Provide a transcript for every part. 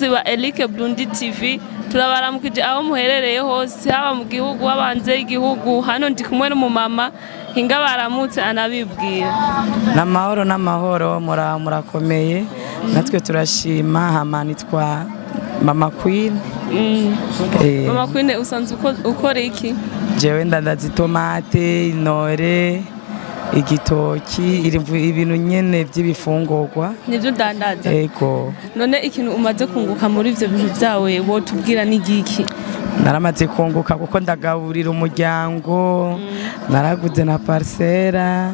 bakunzi ba Eric Burundi TV turabaramukije aho muherereye hose haba mu gihugu wabanze igihugu hano ndi kumwe n'umumama hinga baramutse anabibwira n'amahoro murakomeye natwe turashima hamanitwa Mama Queen. Mama Queen usanzwe ukora iki? Jewe ndandaza itomate, intore, igitoki, ibintu nyene by'ibifungurwa. Nivyo ndandaza. Ego. None ikintu umaze kunguka muri ivyo bintu byawe wo tubwira n'igiki? Naramaze kunguka kuko ndagaburira umuryango, naraguze na parcela.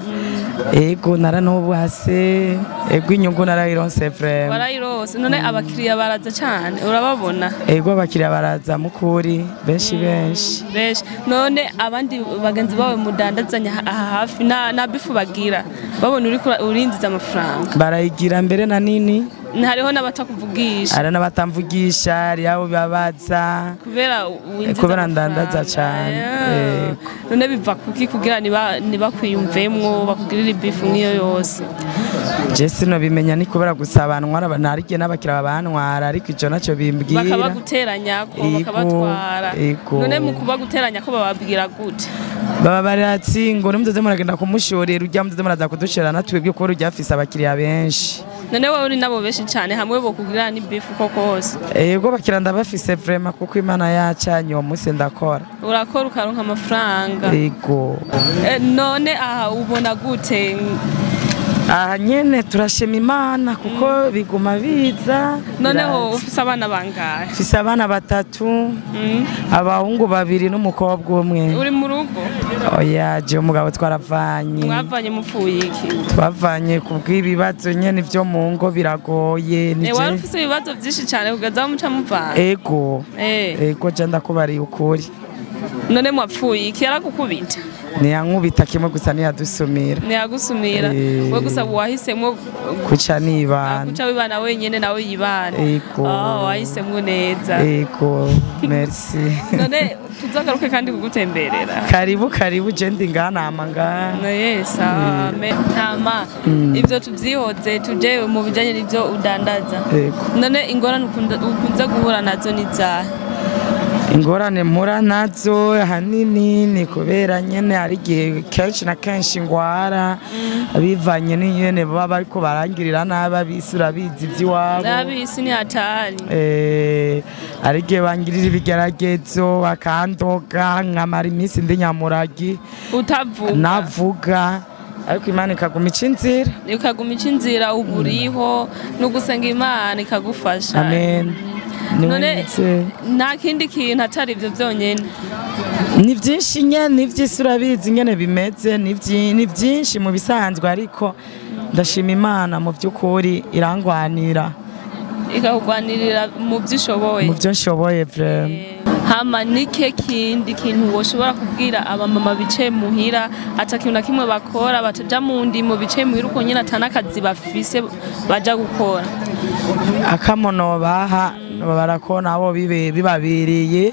Ego naranubwase, ego inyungu narayironse vraiment. Warayirose none abakiriya baraza cyane urababona? Ego abakiriya baraza mukuri benshi. None abandi bagenzi bawe mudandazanya hafi na bifu bagira babona uri urindiza amafaranga. Barayigira mbere na nini? Hariho n'abatakuvugisha. Ari n'abatamvugisha ari abo babaza kubera ndandaza cyane. None biva kuki kugira niba kwiyumvemwo bakugirira ibifu nk'iyo yose? Je sino bimenya ni kubera gusabanwa narige n'abakira babantwara ariko ico naco bimbwira bakabaguteranya ko bakabatwara. None mu kubaguteranya ko bababwira gute? Baba baratsi ngo nimuze muragenda kumushorera urya muze muraza kudushora natwebwe ko urya afise abakiriya benshi. None wowe uri nabo benshi cyane hamwe bo kugira ni bifu koko hose. Yego bakira ndabafise vraiment kuko Imana yacanye uwo munsi ndakora. Urakora ukaronka amafaranga. Yego. None aha ubona gute? Aha nyene turashima Imana kuko biguma biza. Noneho ufise abana bangahe? Ufise abana batatu, abahungu babiri n'umukobwa umwe. Uri mu rugo? Oya je umugabo twaravanye. Mwavanye mupfuye iki? Twavanye kubw'ibibazo nyene vyo mu ngo biragoye nije. Wari ufise ibibazo byinshi cyane kugaza muca muvana? Ego. Ego je ndakubari ukuri. None mwapfuye iki yaragukubita? Niyankubita kimwe gusa niyadusumira. Niyagusumira. We gusa wahisemwo kuca nibana. Kuca wibana wenyene nawe yibana. Ego. Wahisemwo neza. Ego. Merci. None tuzagaruke kandi kugutemberera. Karibu je ndi ngana ngaha. Yes. Tama. Ivyo tuvyihoze tuje mu bijanye n'ivyo udandaza. Ego. None ingorane ukunze guhura nazo nizahe? Ingorane mura nazo hanini ni kubera nyene hari gihe kenshi na kenshi ngwara bivanye n'inyene baba bariko barangirira nabi abisura bizi vy'iwabo. Nabisi ni hatari. Hari gihe bangirira ibigeragezo bakandoga nkamara iminsi ndi nyamuragi utavuga navuga ariko Imana ikaguma icinzira. Ikaguma icinzira uburiho no gusenga Imana ikagufasha. Amen. None nta kindi kintu atari ivyo byonyene. Ni byinshi nyene n'ivyisura bizi nyene bimeze ni byinshi mu bisanzwe ariko ndashima Imana mu by'ukuri irangwanira. Ikakugwanirira mu byishoboye. Mu byo nshoboye vraiment. Hama nike kindi kintu woshobora kubwira abamama bicaye muhira atakintu na kimwe bakora bataja mu ndimo bicaye muhira uko nyene atanakazi bafise baja gukora? Akamono baha barakona abo bibabereye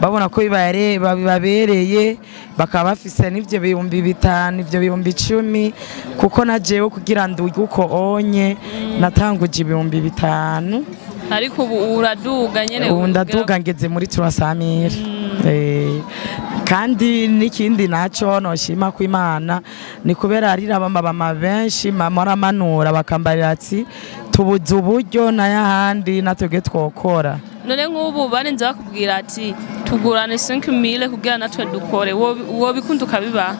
babona ko bibabereye bakaba bafise n'ivyo bihumbi 5 ivyo bihumbi 10 kuko najewe kugira nduge uko onye natanguje ibihumbi 5 ariko ubu uraduga nyene ubu ndaduga ngeze muri 300,000. Kandi n'ikindi naco noshima ku Imana ni kubera ari abamama benshi maramanura bakambarira ati tubuze uburyo n'ayahandi natwege twokora. None nk'ubu barenze bakubwira ati tugurane 5,000 kugira natwe dukore wo bikunda ukabiba?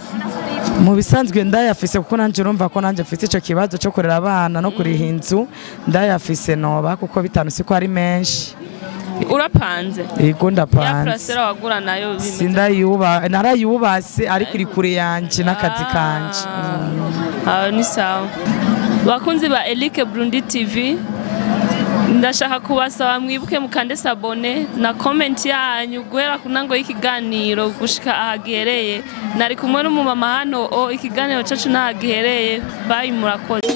Mu bisanzwe ndayafise kuko nanje urumva ko nanje mfite ico kibazo cyo kurera abana no kuriha inzu ndayafise noba kuko bitanu siko ari menshi. Urapanze? Yego ndapanze. Ya parcela wagura nayo bimeze? Sindayuba narayubase ari kuri kure yanje n'akazi kanje. Ni sawa. Bakunzi ba Eric Burundi TV ndashaka kubasaba mwibuke mukande sabone na comment yanyu guhera kunango y'ikiganiro gushika ahagereye. Nari kumwe n'umumama hano ikiganiro cyacu nahagereye. Bye murakoze.